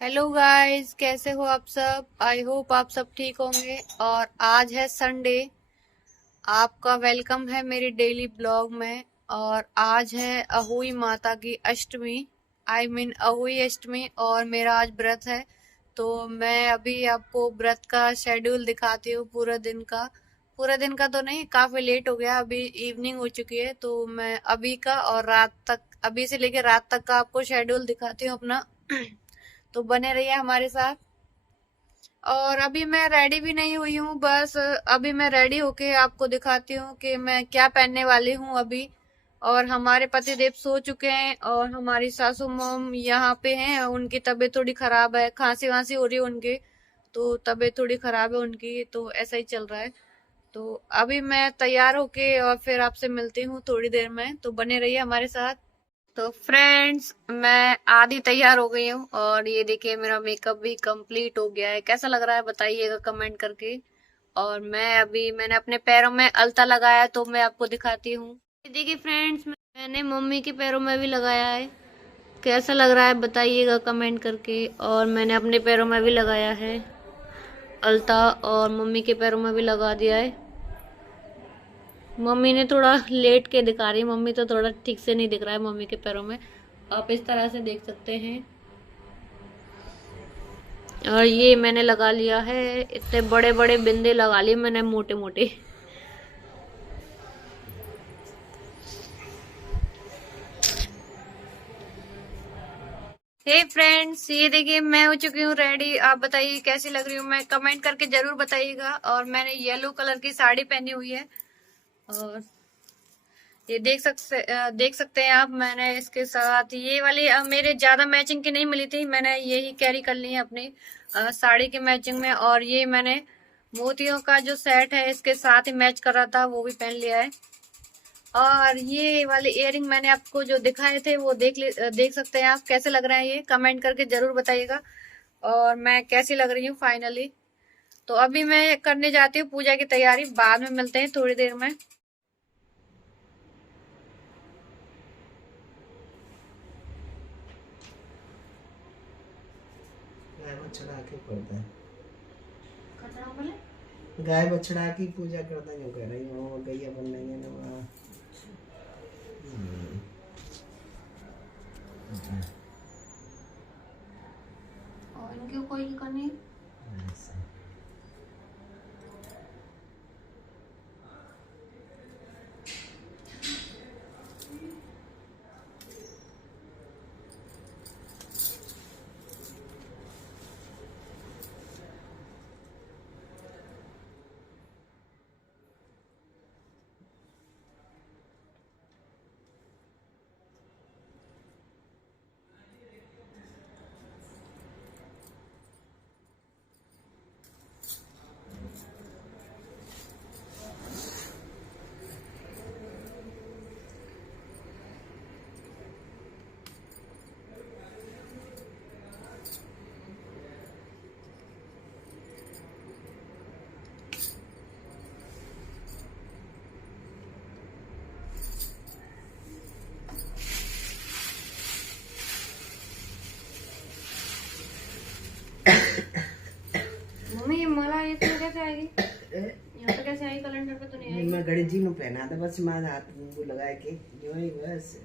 Hello guys, कैसे हो आप सब। आई होप आप सब ठीक होंगे। और आज है संडे। आपका वेलकम है मेरे डेली ब्लॉग में। और आज है अहोई माता की अष्टमी। अहोई अष्टमी। और मेरा आज व्रत है। तो मैं अभी आपको व्रत का शेड्यूल दिखाती हूँ पूरा दिन का तो नहीं, काफी लेट हो गया, अभी इवनिंग हो चुकी है। तो मैं अभी का और रात तक, अभी से लेकर रात तक का आपको शेड्यूल दिखाती हूँ अपना। तो बने रहिए हमारे साथ। और अभी मैं रेडी भी नहीं हुई हूँ, बस अभी मैं रेडी होके आपको दिखाती हूँ कि मैं क्या पहनने वाली हूँ अभी। और हमारे पति देव सो चुके हैं और हमारी सासू मॉम यहाँ पे हैं। उनकी तबीयत थोड़ी खराब है, खांसी वांसी हो रही है उनकी। तो तबीयत थोड़ी खराब है उनकी, तो ऐसा ही चल रहा है। तो अभी मैं तैयार होके और फिर आपसे मिलती हूँ थोड़ी देर में, तो बने रहिए हमारे साथ। तो फ्रेंड्स, मैं आधी तैयार हो गई हूँ और ये देखिए मेरा मेकअप भी कंप्लीट हो गया है। कैसा लग रहा है बताइएगा कमेंट करके। और मैंने अपने पैरों में अलता लगाया है, तो मैं आपको दिखाती हूँ। ये देखिए फ्रेंड्स, मैंने मम्मी के पैरों में भी लगाया है। कैसा लग रहा है बताइएगा कमेंट करके। और मैंने अपने पैरों में भी लगाया है अलता, और मम्मी के पैरों में भी लगा दिया है। मम्मी ने थोड़ा लेट के दिखा रही, मम्मी तो थोड़ा ठीक से नहीं दिख रहा है मम्मी के पैरों में। आप इस तरह से देख सकते हैं। और ये मैंने लगा लिया है, इतने बड़े बड़े बिंदे लगा लिए मैंने, मोटे मोटे। हे फ्रेंड्स, ये देखिए मैं हो चुकी हूँ रेडी। आप बताइए कैसी लग रही हूँ मैं, कमेंट करके जरूर बताइएगा। और मैंने येलो कलर की साड़ी पहनी हुई है। और ये देख सकते हैं आप, मैंने इसके साथ ये वाली मेरे ज्यादा मैचिंग की नहीं मिली थी, मैंने यही कैरी कर ली है अपनी साड़ी के मैचिंग में। और ये मैंने मोतियों का जो सेट है इसके साथ ही मैच कर रहा था, वो भी पहन लिया है। और ये वाले इयररिंग मैंने आपको जो दिखाए थे वो देख सकते हैं आप, कैसे लग रहे हैं ये कमेंट करके जरूर बताइएगा। और मैं कैसी लग रही हूँ फाइनली। तो अभी मैं करने जाती हूँ पूजा की तैयारी, बाद में मिलते हैं थोड़ी देर में। गाय बछड़ा के करता है। खतरा बोले गाय बछड़ा की पूजा करता है, जो कह रही हूँ गैया बन रही है ना वहाँ। और इनके कोई करनी है। ऐसे। मम्मी ये माला ये तो कैसे आएगी, यहाँ पे कैसे आएगी, कैलेंडर पे तो नहीं आएगी। मैं गणेश जी ने पहना था, बस मैं हाथ को लगा के जो है बस।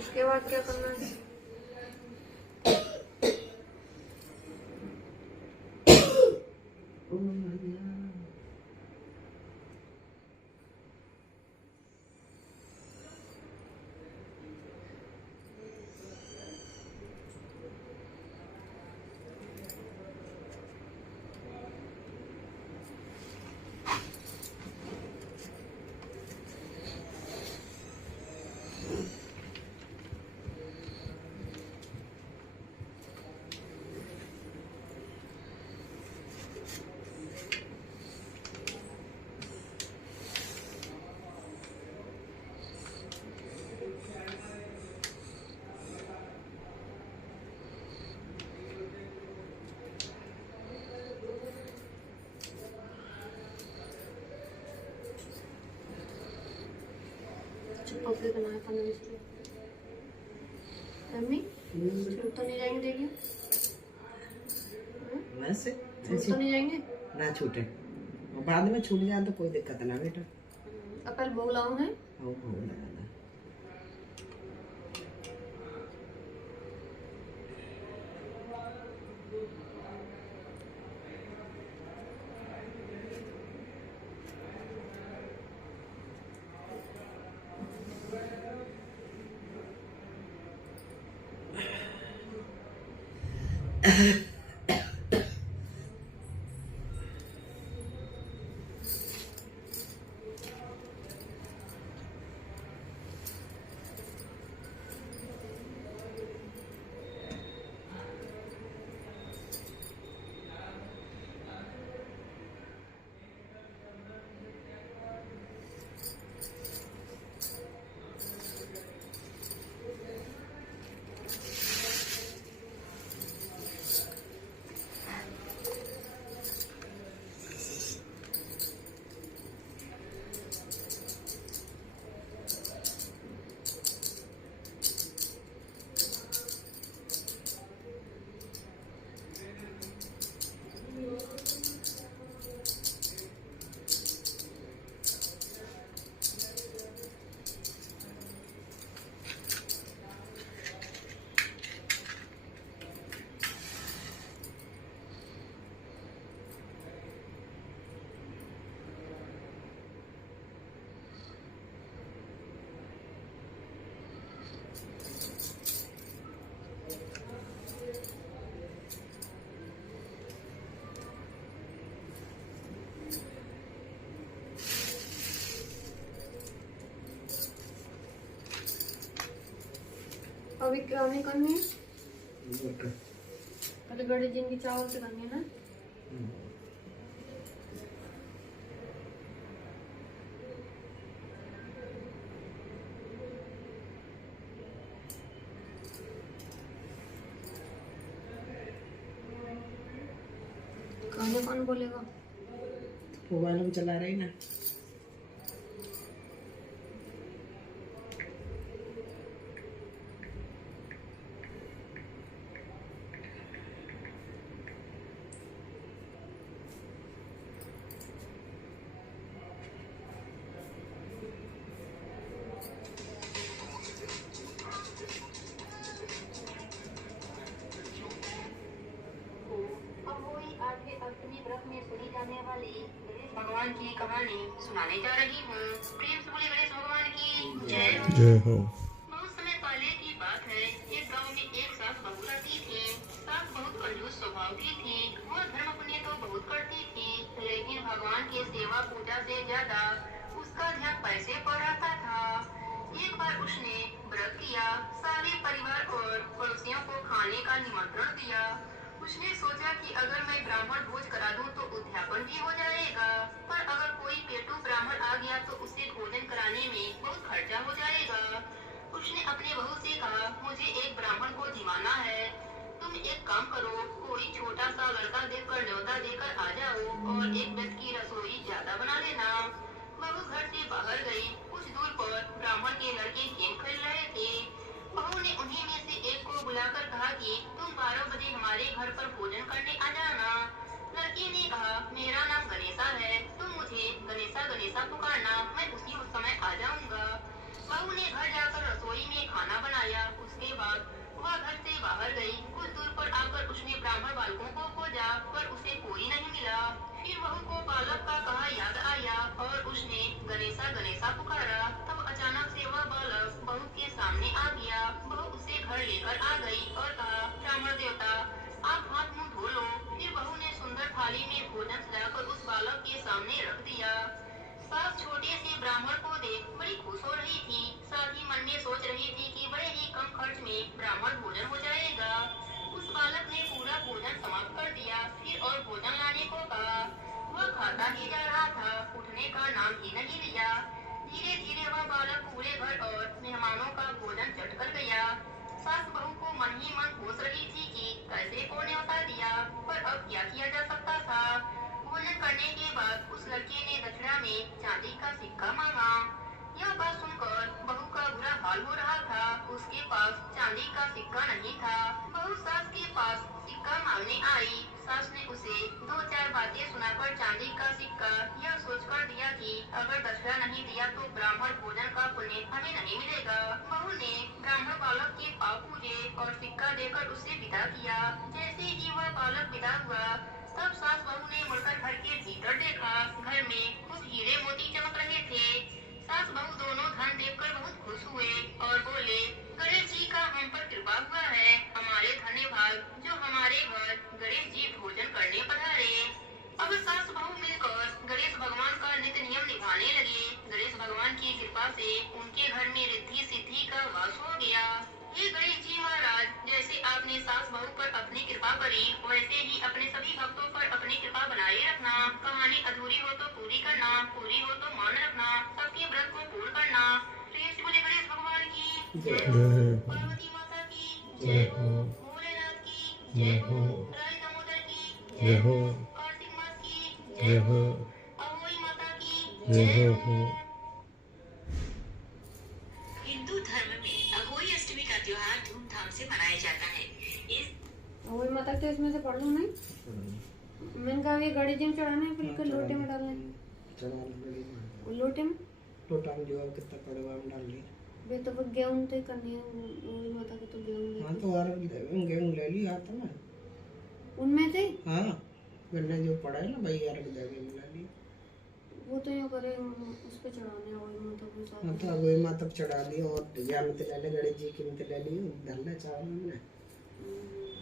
उसके बाद क्या करना है। उसके बनाया था मैंने इसलिए। मम्मी छूट तो नहीं जाएंगे, देखिए वैसे छूट तो नहीं जाएंगे। ना छूटे, बाद में छूट जाए तो कोई दिक्कत ना बेटा। अब पहले भोग लाऊं है। हो लगाना। अभी क्या नहीं करनी है, पहले बड़े जिनकी चावल से करनी है ना। खाने कौन बोलेगा? मोबाइल में चला रही ना। भगवान की कहानी सुनाने जा रही हूँ। प्रेम से बोले गणेश भगवान की जय हो। जय हो। बहुत समय पहले की बात है। एक गांव में एक सास बहू रहती थी। सास बहुत कंजूस स्वभाव की थी। वह धर्म पुण्य तो बहुत करती थी, लेकिन भगवान की सेवा पूजा से ज्यादा उसका ध्यान पैसे पर रहता था। एक बार उसने व्रत किया, सारे परिवार और पड़ोसियों को खाने का निमंत्रण दिया। उसने सोचा कि अगर मैं ब्राह्मण भोज करा दूं तो उद्यापन भी हो जाएगा, पर अगर कोई पेटू ब्राह्मण आ गया तो उसे भोजन कराने में बहुत खर्चा हो जाएगा। उसने अपने बहू से कहा, मुझे एक ब्राह्मण को जिमाना है, तुम एक काम करो, कोई छोटा सा लड़का देखकर न्योता देकर आ जाओ और एक व्यक्ति की रसोई ज्यादा बना लेना। बहू घर से बाहर गई। कुछ दूर पर ब्राह्मण के लड़के गेम खेल रहे थे। बहू ने उन्हीं में से एक को बुलाकर कहा कि तुम 12 बजे हमारे घर पर भोजन करने आ जाना। लड़के ने कहा, मेरा नाम गणेशा है, तुम मुझे गणेशा गणेशा पुकारना, मैं उसी समय आ जाऊंगा। बहू ने घर जाकर रसोई में खाना बनाया। उसके बाद वह घर से बाहर गई। कुछ दूर पर आकर उसने ब्राह्मण बालकों को खोजा, पर उसे कोई नहीं मिला। फिर बहू को बालक का कहा याद आया और उसने गणेशा गणेशा पुकारा। तब अचानक से वह बालक बहू के सामने आ गया। बहू उसे घर लेकर आ गई और कहा, ब्राह्मण देवता आप हाथ मुंह धो लो। फिर बहू ने सुंदर थाली में भोजन सजाकर उस बालक के सामने रख दिया। सास छोटे से ब्राह्मण को देख बड़ी खुश हो रही थी, साथ ही मन में सोच रही थी कि बड़े ही कम खर्च में ब्राह्मण भोजन हो जाएगा। उस बालक ने पूरा भोजन समाप्त कर दिया, फिर और भोजन लाने को कहा। वह खाता ही जा रहा था, उठने का नाम ही नहीं लिया। धीरे धीरे वह बालक पूरे घर और मेहमानों का भोजन चट कर गया। सास बहू को मन ही मन कोस रही थी कि कैसे को न्योता दिया, पर अब क्या किया जा सकता था। भोजन करने के बाद उस लड़के ने दक्षिणा में चांदी का सिक्का मांगा। यह बात सुनकर बहू का बुरा हाल हो रहा था। उसके पास चांदी का सिक्का नहीं था। बहू सास के पास सिक्का मांगने आई। सास ने उसे 2-4 बातें सुनाकर चांदी का सिक्का यह सोचकर दिया कि अगर दक्षिणा नहीं दिया तो ब्राह्मण भोजन का पुण्य हमें नहीं मिलेगा। बहू ने ब्राह्मण बालक के पाँव पूजे और सिक्का देकर उसे विदा किया। जैसे ही वह बालक विदा हुआ तब सास बहू ने मुड़कर घर के भीतर देखा। घर में खूब हीरे मोती चमक रहे थे। सास बहू दोनों धन देखकर बहुत खुश हुए और बोले, गणेश जी का हम पर कृपा हुआ है। हमारे धन्य भाग जो हमारे घर गणेश जी भोजन करने पधारे। अब सास बहू मिलकर गणेश भगवान का नित्य नियम निभाने लगे। गणेश भगवान की कृपा से उनके घर में रिद्धि सिद्धि का वास हो गया। हे गणेश जी महाराज, जैसे आपने सास बहू पर अपनी कृपा करी वैसे ही अपने सभी भक्तों पर अपनी कृपा बनाए रखना। कहानी अधूरी हो तो पूरी करना, पूरी हो तो मान रखना, सबके व्रत को पूर्ण करना। प्रेम से बोले गणेश भगवान की जय हो, पार्वती माता की जय हो, भोलेनाथ की जय हो, राय दामोदर की जय हो, कार्तिक मास की जय हो, अहोई माता की जय हो। हिंदू धर्म में अहोई अष्टमी का त्योहार धूमधाम से मनाया जाता है। इस वही माता के इसमें से पढ़ लो नहीं। मैंने कहा ये गड़ी जी में चढ़ाना है, फिर लोटे में डालना है। चढ़ा लो लोटे में लोटा में जो अब कितना पड़ेगा हम डाल लिया। वे तो गेहूं तो ही करनी है। वही माता के तो गेहूं हाँ तो और गेहूँ ले लिया था ना। उनमें से हाँ गन्ने जो पड़ा है ना भाई यार के जगह मिला लिया। वो तो यूँ करे उस पे चढ़ाने वही माता के साथ। हाँ तो अब वही माता पे चढ़ा दी और ज्ञान में ले ले गणेश जी की में ले ली डाल ले चावल में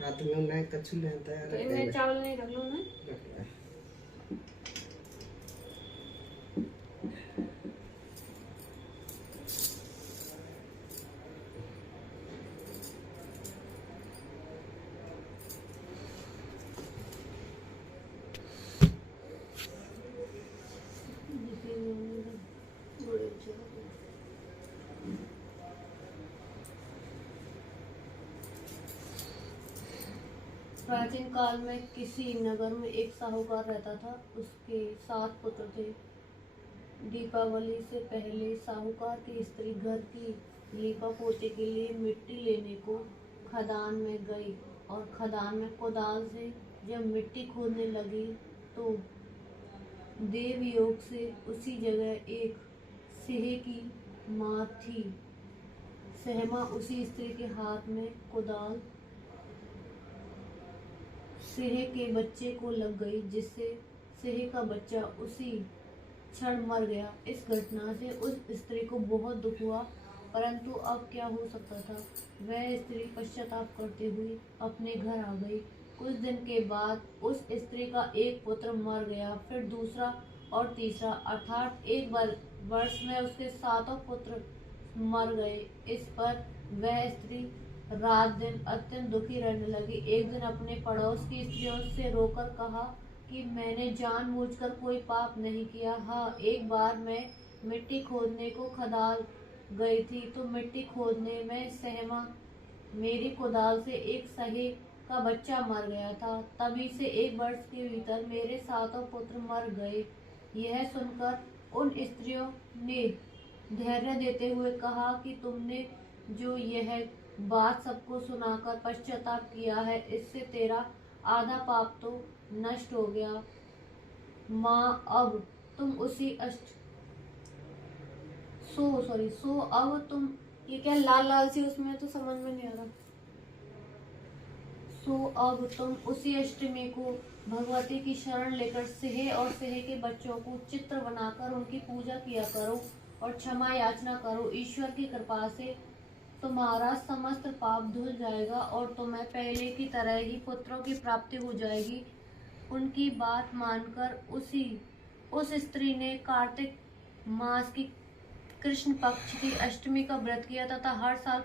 रात में उन्हें कच्चू लेता है। तो इनमें चावल नहीं रख लो ना। रख ले। प्राचीन काल में किसी नगर में एक साहूकार रहता था। उसके 7 पुत्र थे। दीपावली से पहले साहूकार की स्त्री घर की लीपा पोते के लिए मिट्टी लेने को खदान में गई और खदान में कुदाल से जब मिट्टी खोदने लगी तो देव योग से उसी जगह एक सिहे की माँ थी। सहमा उसी स्त्री के हाथ में कुदाल सिहे के बच्चे को लग गई, जिससे सिहे का बच्चा उसी क्षण मर गया। इस घटना से उस स्त्री को बहुत दुख हुआ, परंतु अब क्या हो सकता था। वह स्त्री पश्चाताप करते हुए अपने घर आ गई। कुछ दिन के बाद उस स्त्री का एक पुत्र मर गया, फिर दूसरा और तीसरा, अर्थात एक वर्ष में उसके 7 पुत्र मर गए। इस पर वह स्त्री रात दिन अत्यंत दुखी रहने लगी। एक दिन अपने पड़ोस की स्त्रियों से रोकर कहा कि मैंने जानबूझकर कोई पाप नहीं किया। हाँ, एक बार मैं मिट्टी खोदने को खदाल गई थी तो मिट्टी खोदने में सहमा मेरी कुदाल से एक सहे का बच्चा मर गया था। तभी से 1 वर्ष के भीतर मेरे 7 पुत्र मर गए। यह सुनकर उन स्त्रियों ने धैर्य देते हुए कहा कि तुमने जो यह बात सबको सुनाकर पश्चाताप किया है, इससे तेरा आधा पाप तो नष्ट हो गया। माँ, अब तुम अब तुम ये क्या लाल लाल सी उसमें तो समझ में नहीं आ रहा। अब तुम उसी अष्टमी को भगवती की शरण लेकर सिहे और सिहे के बच्चों को चित्र बनाकर उनकी पूजा किया करो और क्षमा याचना करो। ईश्वर की कृपा से तुम्हारा समस्त पाप धुल जाएगा और तुम्हें पहले की तरह ही पुत्रों की प्राप्ति हो जाएगी। उनकी बात मानकर उस स्त्री ने कार्तिक मास की कृष्ण पक्ष की अष्टमी का व्रत किया तथा हर साल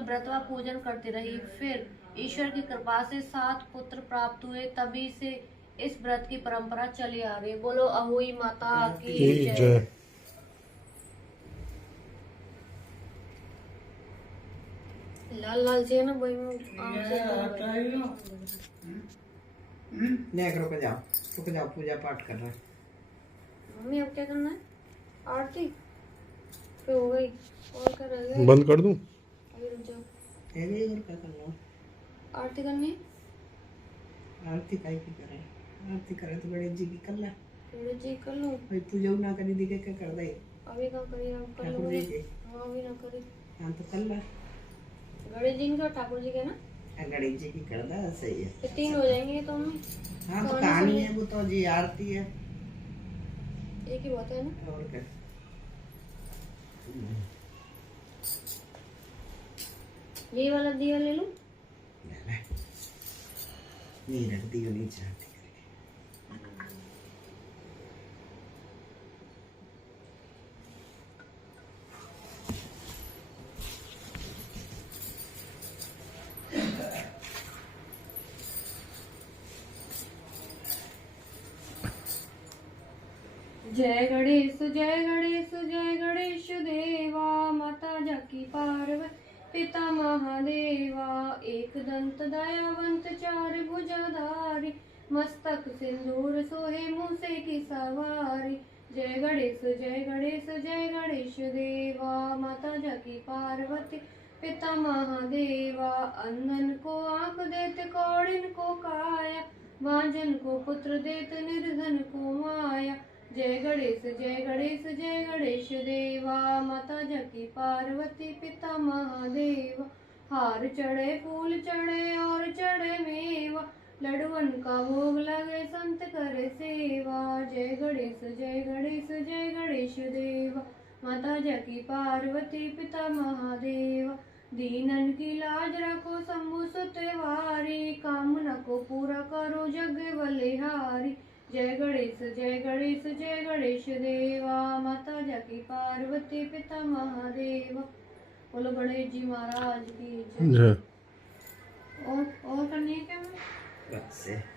व्रत व पूजन करती रही। फिर ईश्वर की कृपा से 7 पुत्र प्राप्त हुए। तभी से इस व्रत की परंपरा चली आ रही है। बोलो अहोई माता की जय। लाल लाल से ना वही नहीं रुक जाओ पूजा पाठ कर रहा है। मम्मी अब क्या करना है? आरती तो हो गई और कर रह गए। बंद कर दूं? अभी रुक जाओ, है नहीं और क्या करना? आरती करनी है। आरती काहे की करे? आरती करे तो गणेश जी की कर ला। गणेश जी कर लो। भाई तू जो ना करी दिखे क्या कर दे? अभी कहाँ करी, आप कर ठाकुर लो। जी के। हाँ अभी ना करी। हाँ तो कर ला। गणेश जी का ठाकुर जी के ना गणेश जी की कर दा, सही है। तो 3 हो जाएंगे तो हम हाँ तो कहानी है वो तो जी, आरती है एक ही बात है ना। और क्या। ये वाला दिया ले लो। नहीं रख दियो नीचे आरती करके। जय गणेश जय गणेश जय गणेश देवा, माता जाकी पार्वती पिता महादेवा, एक दंत दयावंत चार भुजाधारी, मस्तक सिंदूर सोहे मूसे की सवारी। जय गणेश जय गणेश जय गणेश देवा, माता जाकी पार्वती पिता महादेवा, अंधन को आंख देत कौड़िन को काया, भांजन को पुत्र देत निर्धन को माया। जय गणेश जय गणेश देवा, माता जाकी पार्वती पिता महादेवा, हार चढ़े फूल चढ़े और चढ़े मेवा, लडुअन का भोग लगे संत करे सेवा। जय गणेश जय गणेश देवा, माता जाकी पार्वती पिता महादेवा, दीनन की लाज रखो शंभु सुतवारी, कामना को पूरा करो जग बलिहारी। जय गणेश देवा, माता जाकी पार्वती पिता महादेवा। बोलो गणेश जी महाराज की जय। जय। और करनी है क्या मैं? बस है।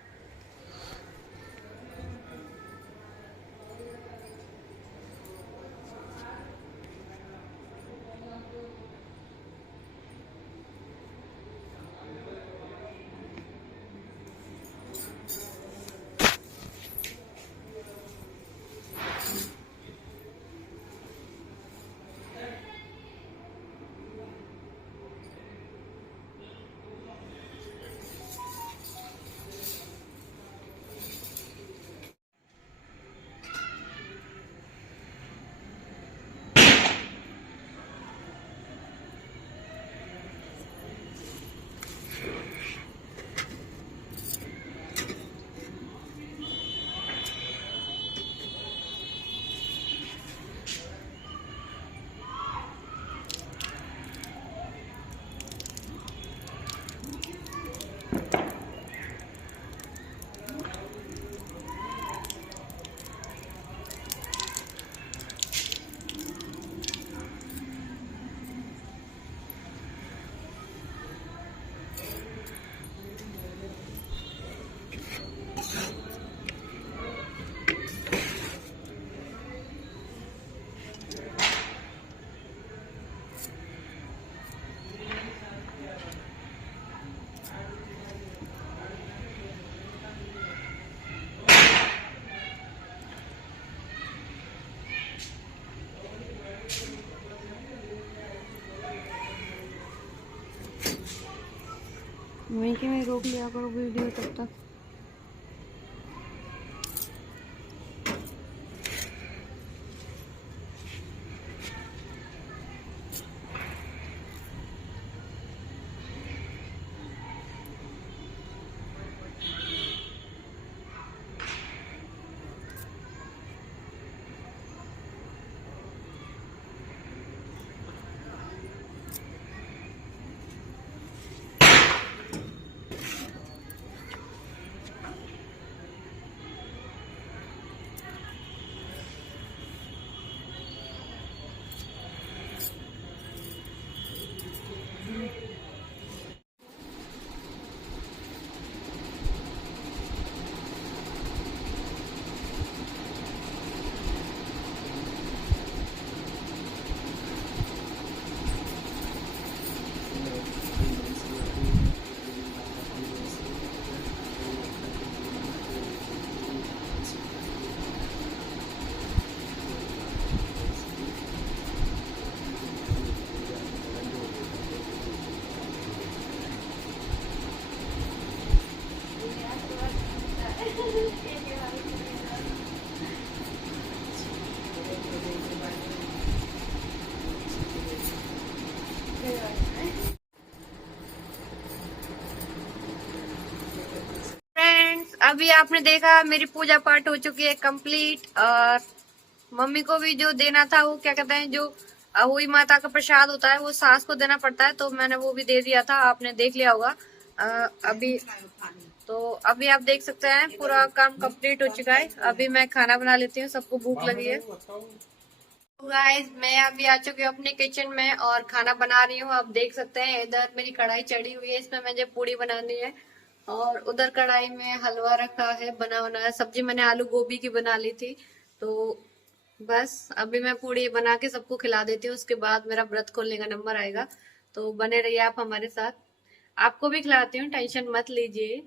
वहीं के में रोक लिया करो वीडियो तब तक। अभी आपने देखा मेरी पूजा पाठ हो चुकी है कंप्लीट, और मम्मी को भी जो देना था वो क्या कहते हैं, जो अहोई माता का प्रसाद होता है वो सास को देना पड़ता है, तो मैंने वो भी दे दिया था, आपने देख लिया होगा। अभी तो अभी आप देख सकते हैं पूरा काम कंप्लीट हो चुका है। अभी मैं खाना बना लेती हूँ, सबको भूख लगी है। गाइस मैं अभी आ चुकी हूँ अपने किचन में और खाना बना रही हूँ। आप देख सकते हैं इधर मेरी कढ़ाई चढ़ी हुई है, इसमें मुझे पूड़ी बनानी है, और उधर कढ़ाई में हलवा रखा है बना बनाया। सब्जी मैंने आलू गोभी की बना ली थी, तो बस अभी मैं पूड़ी बना के सबको खिला देती हूँ, उसके बाद मेरा व्रत खोलने का नंबर आएगा। तो बने रहिए आप हमारे साथ, आपको भी खिलाती हूँ, टेंशन मत लीजिए।